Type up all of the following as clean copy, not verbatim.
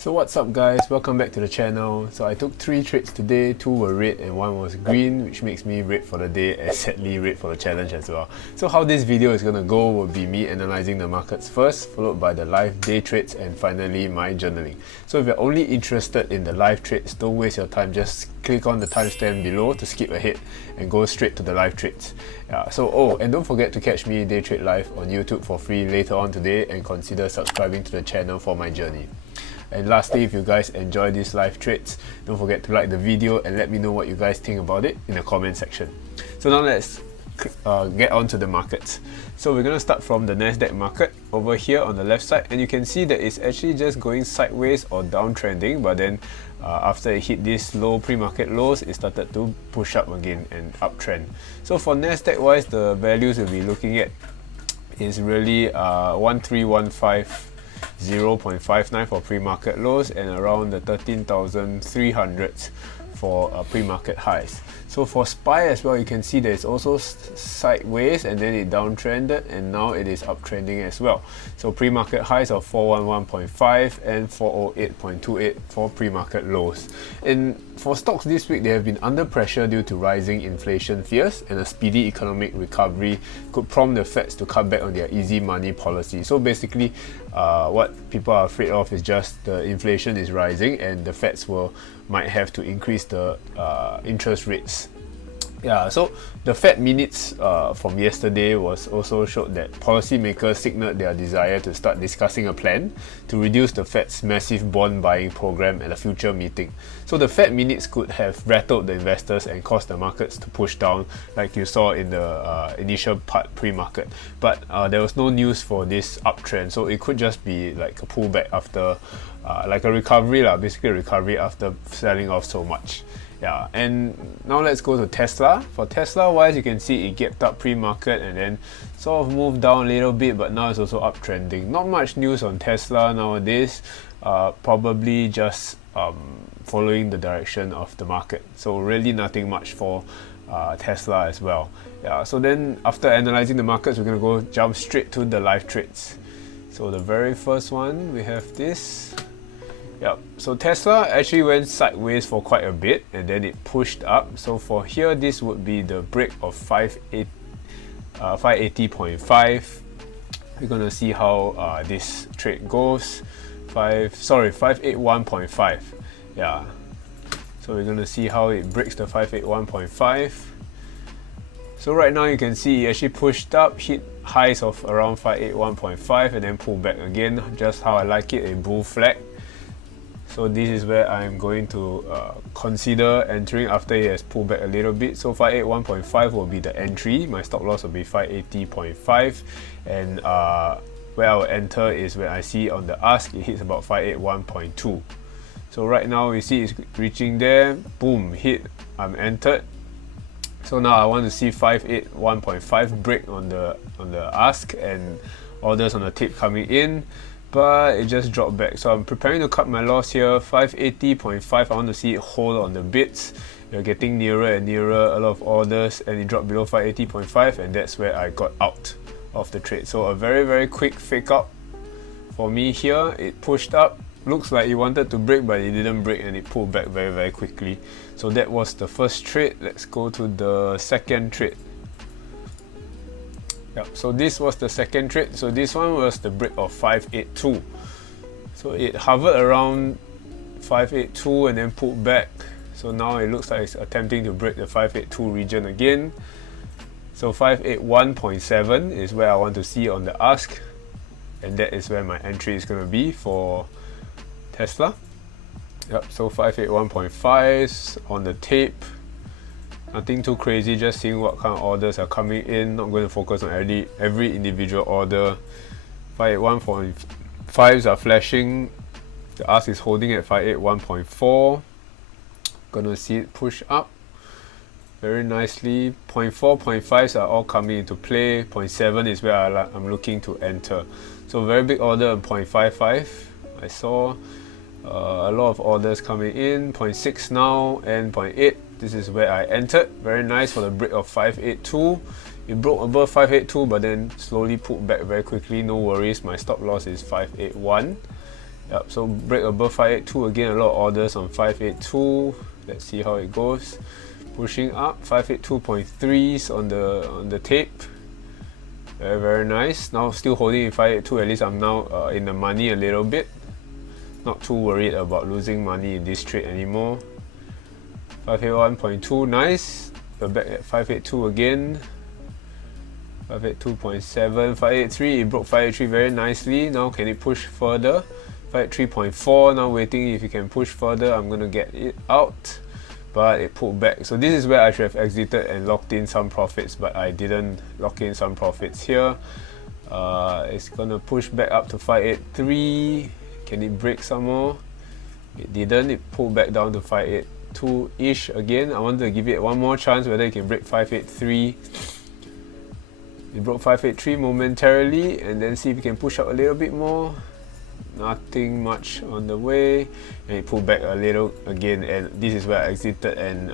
So what's up guys, welcome back to the channel. So I took 3 trades today, 2 were red and 1 was green, which makes me red for the day and sadly red for the challenge as well. So how this video is gonna go will be me analysing the markets first, followed by the live day trades and finally my journaling. So if you're only interested in the live trades, don't waste your time, just click on the timestamp below to skip ahead and go straight to the live trades. And don't forget to catch me day trade live on YouTube for free later on today and consider subscribing to the channel for my journey. And lastly, if you guys enjoy these live trades, don't forget to like the video and let me know what you guys think about it in the comment section. So now let's get on to the markets. So we're going to start from the Nasdaq market over here on the left side, and you can see that it's actually just going sideways or downtrending, but then after it hit these low pre-market lows, it started to push up again and uptrend. So for Nasdaq wise, the values we'll be looking at is really 1315.0.59 for pre-market lows and around the 13,300s for pre-market highs. So for SPY as well, you can see that it's also sideways and then it downtrended and now it is uptrending as well. So pre-market highs of 411.5 and 408.28 for pre-market lows. And for stocks this week, they have been under pressure due to rising inflation fears, and a speedy economic recovery could prompt the Feds to cut back on their easy money policy. So basically, what people are afraid of is just the inflation is rising and the Feds might have to increase the interest rates. So the Fed minutes from yesterday was also showed that policymakers signaled their desire to start discussing a plan to reduce the Fed's massive bond buying program at a future meeting. So the Fed minutes could have rattled the investors and caused the markets to push down like you saw in the initial part pre-market. But there was no news for this uptrend, so it could just be like a pullback after like a recovery, basically a recovery after selling off so much. And now let's go to Tesla. For Tesla wise, you can see it gapped up pre-market and then sort of moved down a little bit, but now it's also uptrending. Not much news on Tesla nowadays, probably just following the direction of the market. So really nothing much for Tesla as well. So then after analysing the markets, we're going to jump straight to the live trades. So the very first one, we have this. So Tesla actually went sideways for quite a bit and then it pushed up. So for here, this would be the break of 580.5. We're gonna see how this trade goes. 581.5. So we're gonna see how it breaks the 581.5. So right now you can see it actually pushed up, hit highs of around 581.5 and then pulled back again, just how I like it, a bull flag. So this is where I'm going to consider entering after it has pulled back a little bit. So 581.5 will be the entry. My stop loss will be 580.5, and where I'll enter is when I see on the ask it hits about 581.2. So right now we see it's reaching there, boom, hit, I'm entered. So now I want to see 581.5 break on the ask and orders on the tape coming in, but it just dropped back. So I'm preparing to cut my loss here. 580.5, I want to see it hold on the bids. You're getting nearer and nearer, a lot of orders, and it dropped below 580.5, and that's where I got out of the trade. So a very, very quick fake out for me here. It pushed up, looks like it wanted to break, but it didn't break and it pulled back very, very quickly. So that was the first trade. Let's go to the second trade. So this was the second trade. So this one was the break of 582. So it hovered around 582 and then pulled back. So now it looks like it's attempting to break the 582 region again. So 581.7 is where I want to see on the ask, and that is where my entry is going to be for Tesla. So 581.5 on the tape. Nothing too crazy, just seeing what kind of orders are coming in. Not going to focus on every individual order. 581.5s are flashing. The ask is holding at 581.4. Gonna see it push up very nicely. 0.4, 0.5s are all coming into play. 0.7 is where I'm looking to enter. So very big order on 0.55. I saw a lot of orders coming in. 0.6 now and 0.8. This is where I entered. Very nice for the break of 582. It broke above 582 but then slowly pulled back very quickly. No worries, my stop loss is 581. Yep, so break above 582 again, a lot of orders on 582. Let's see how it goes. Pushing up 582.3s on the tape. Very nice. Now still holding in 582. At least I'm now in the money a little bit. Not too worried about losing money in this trade anymore. 581.2, nice. We're back at 582 again. 582.7, 583. It broke 583 very nicely. Now can it push further? 583.4. Now waiting if it can push further. I'm gonna get it out, but it pulled back. So this is where I should have exited and locked in some profits, but I didn't lock in some profits here. It's gonna push back up to 583. Can it break some more? It didn't. It pulled back down to 582-ish again. I wanted to give it one more chance whether it can break 583. It broke 583 momentarily, and then see if it can push up a little bit more. Nothing much on the way, and it pulled back a little again, and this is where I exited and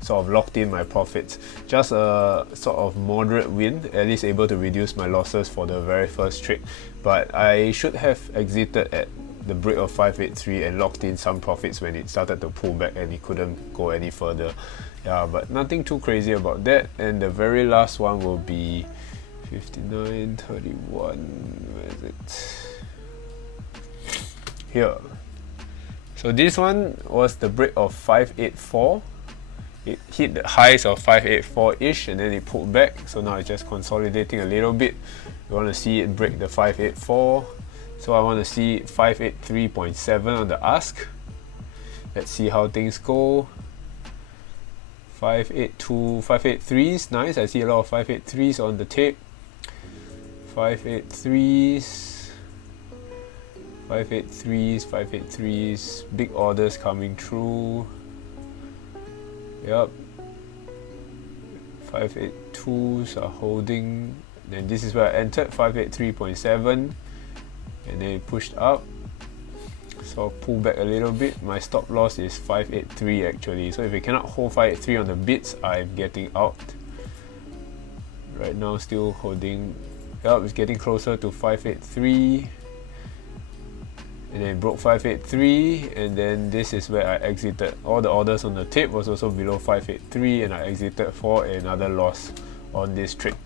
sort of locked in my profits. Just a sort of moderate win, at least able to reduce my losses for the very first trade. But I should have exited at the break of 583 and locked in some profits when it started to pull back and it couldn't go any further. Yeah, but nothing too crazy about that. And the very last one will be 59.31. Where is it? Here. So this one was the break of 584. It hit the highs of 584-ish and then it pulled back. So now it's just consolidating a little bit. We want to see it break the 584. So I want to see 583.7 on the ask. Let's see how things go. 582, 583s, nice. I see a lot of 583s on the tape. 583s, 583s, 583s, big orders coming through. Yep. 582s are holding. Then this is where I entered, 583.7, and then it pushed up. So pull back a little bit. My stop loss is 583 actually. So if it cannot hold 583 on the bids, I'm getting out. Right now still holding. Yep, it's getting closer to 583. And then it broke 583, and then this is where I exited. All the orders on the tape was also below 583, and I exited for another loss on this trade.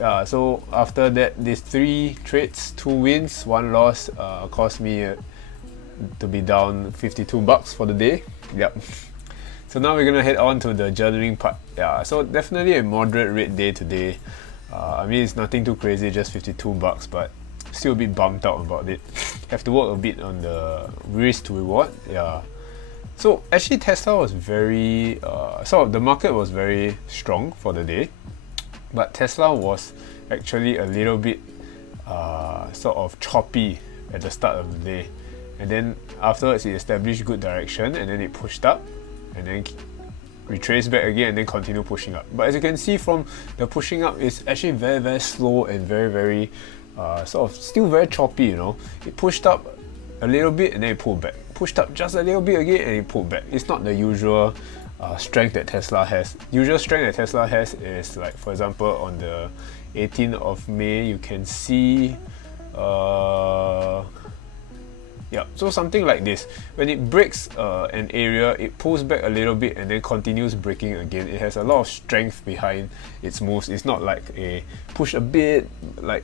Yeah, so after that, these 3 trades, 2 wins, 1 loss, cost me to be down $52 for the day. Yep. So now we're gonna head on to the journaling part. Yeah, so definitely a moderate rate day today. I mean, it's nothing too crazy, just $52, but still a bit bummed out about it. Have to work a bit on the risk to reward. Yeah. So actually Tesla was very the market was very strong for the day, but Tesla was actually a little bit sort of choppy at the start of the day, and then afterwards it established good direction, and then it pushed up and then retraced back again and then continue pushing up. But as you can see from the pushing up, it's actually very slow and very sort of still very choppy, you know. It pushed up a little bit and then it pulled back. Pushed up just a little bit again and it pulled back. It's not the usual strength that Tesla has. Usual strength that Tesla has is, like, for example, on the 18th of May, you can see yeah, so something like this. When it breaks an area, it pulls back a little bit and then continues breaking again. It has a lot of strength behind its moves. It's not like a push a bit, like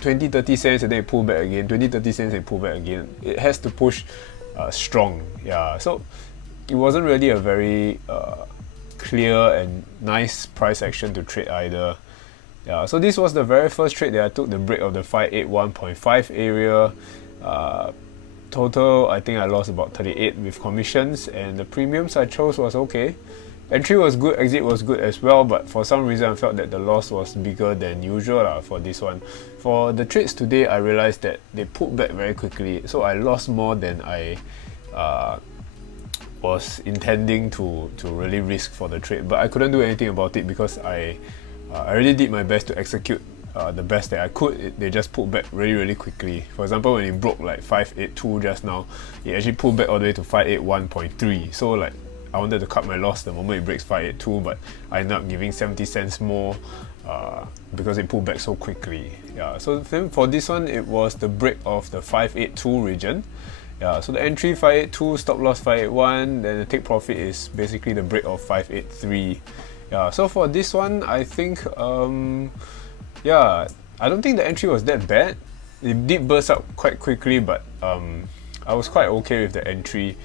20-30 cents and then it pull back again, 20-30 cents and pull back again. It has to push strong. Yeah, so it wasn't really a very clear and nice price action to trade either. Yeah, so this was the very first trade that I took the break of the 581.5 area. Total, I think I lost about 38 with commissions, and the premiums I chose was okay. Entry was good, exit was good as well, but for some reason I felt that the loss was bigger than usual for this one. For the trades today, I realized that they pulled back very quickly, so I lost more than I was intending to really risk for the trade. But I couldn't do anything about it because I really did my best to execute the best that I could. They just pulled back really quickly. For example, when it broke like 582 just now, it actually pulled back all the way to 581.3. So like, I wanted to cut my loss the moment it breaks 582, but I ended up giving 70 cents more because it pulled back so quickly. Yeah, so then for this one, it was the break of the 582 region. Yeah, so the entry 582, stop loss 581, then the take profit is basically the break of 583. Yeah, so for this one, I think yeah, I don't think the entry was that bad. It did burst up quite quickly, but I was quite okay with the entry.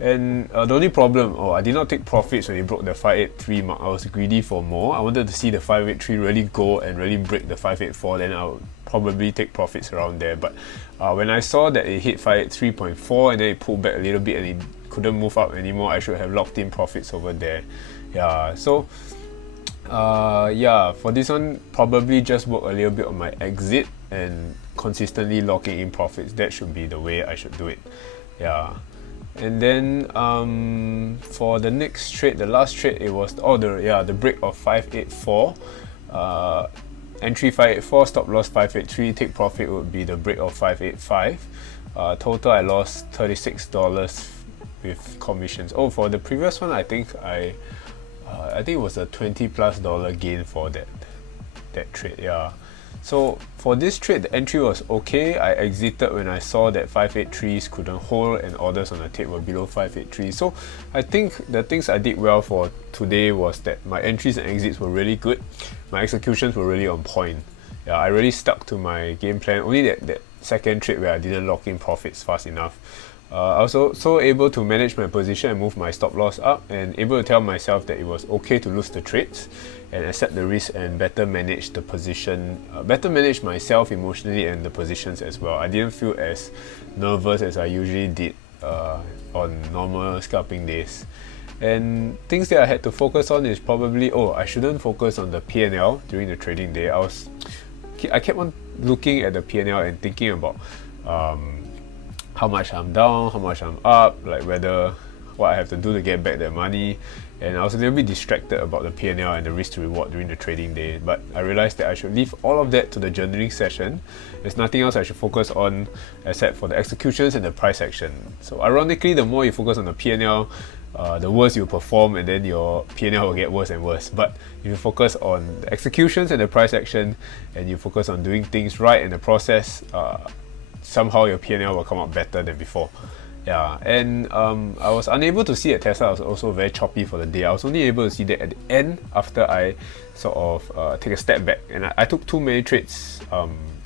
And the only problem, I did not take profits when it broke the 583 mark. I was greedy for more. I wanted to see the 583 really go and really break the 584, then I would probably take profits around there. But when I saw that it hit 583.4 and then it pulled back a little bit and it couldn't move up anymore, I should have locked in profits over there. Yeah, so yeah, for this one, probably just work a little bit on my exit and consistently locking in profits. That should be the way I should do it. Yeah. And then for the next trade, the last trade, it was the break of 584. Entry 584, stop loss 583, take profit would be the break of 585. Total I lost $36 with commissions. Oh, for the previous one, I think it was a $20+ gain for that trade. Yeah. So for this trade, the entry was okay. I exited when I saw that 583s couldn't hold and orders on the tape were below 583. So I think the things I did well for today was that my entries and exits were really good. My executions were really on point. Yeah, I really stuck to my game plan. Only that second trade where I didn't lock in profits fast enough. I was also able to manage my position and move my stop loss up, and able to tell myself that it was okay to lose the trades and accept the risk and better manage the position, better manage myself emotionally and the positions as well. I didn't feel as nervous as I usually did on normal scalping days. And things that I had to focus on is probably, I shouldn't focus on the P&L during the trading day. I kept on looking at the P&L and thinking about how much I'm down, how much I'm up, like what I have to do to get back that money. And I was a little bit distracted about the P&L and the risk to reward during the trading day. But I realized that I should leave all of that to the journaling session. There's nothing else I should focus on except for the executions and the price action. So ironically, the more you focus on the P&L, the worse you perform, and then your P&L will get worse and worse. But if you focus on the executions and the price action, and you focus on doing things right in the process, somehow your P&L will come out better than before. Yeah, and I was unable to see at Tesla. I was also very choppy for the day. I was only able to see that at the end after I sort of take a step back, and I took too many trades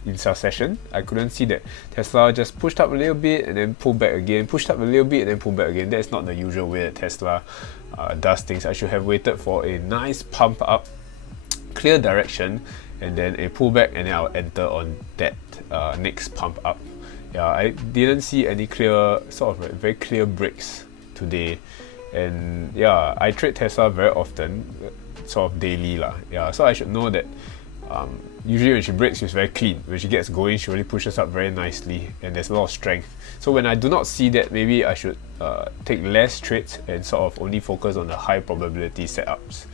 in succession. I couldn't see that Tesla just pushed up a little bit and then pulled back again, pushed up a little bit and then pulled back again. That's not the usual way that Tesla does things. I should have waited for a nice pump up, clear direction, and then a pullback, and then I'll enter on that next pump up. Yeah, I didn't see any very clear breaks today. And yeah, I trade Tesla very often, sort of daily lah. Yeah, so I should know that usually when she breaks, she's very clean. When she gets going, she really pushes up very nicely, and there's a lot of strength. So when I do not see that, maybe I should take less trades and sort of only focus on the high probability setups.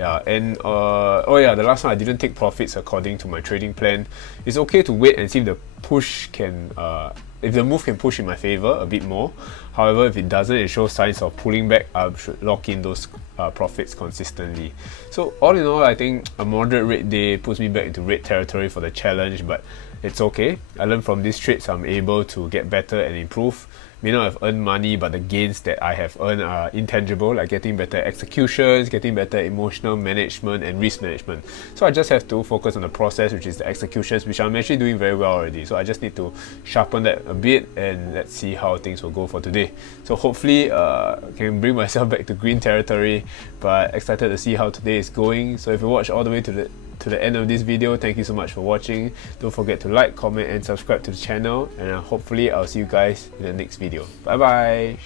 Yeah, and the last one, I didn't take profits according to my trading plan. It's okay to wait and see if the push can, if the move can push in my favor a bit more. However, if it doesn't, it shows signs of pulling back, I should lock in those profits consistently. So all in all, I think a moderate red day puts me back into red territory for the challenge, but it's okay. I learned from these trades, I'm able to get better and improve. May not have earned money, but the gains that I have earned are intangible, like getting better executions, getting better emotional management and risk management. So I just have to focus on the process, which is the executions, which I'm actually doing very well already. So I just need to sharpen that a bit, and let's see how things will go for today. So hopefully I can bring myself back to green territory, but excited to see how today is going. So if you watch all the way to the end of this video, thank you so much for watching. Don't forget to like, comment and subscribe to the channel, and hopefully I'll see you guys in the next video. Bye bye.